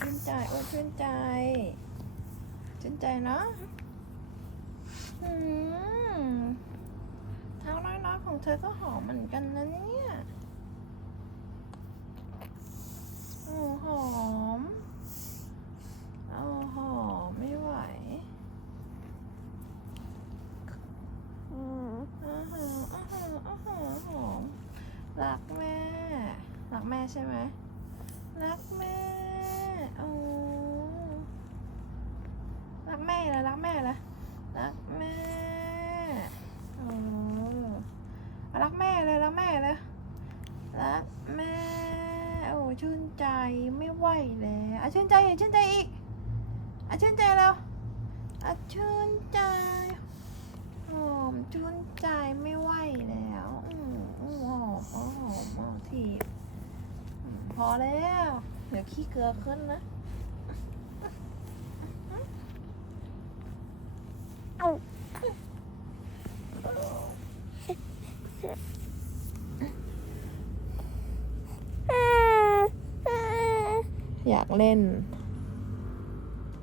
ชื่นใจโอ้ชื่นใจเนาะอืมเท้าน้อยๆของเธอก็หอมเหมือนกันนะเนี่ยโอ้หอมโอ้หอมไม่ไหวอืมอ้าหอมอ้าหอมอ้าหอมหอมรักแม่ รักแม่ใช่ไหม รักแม่โอ้รักแม่เลยรักแม่เลยรักแม่โอ้รักแม่เลยรักแม่เลยรักแม่โอ้ชื่นใจไม่ไหวแล้วอะชื่นใจอีกชื่นใจอีกอะชื่นใจแล้วอะชื่นใจหอมชื่นใจไม่ไหวแล้วอืมอืมหอมอ๋อหอมอ๋อทีบ อแล้ว เดี๋ยวขี้เกลือขึ้นนะเอาอยากเล่น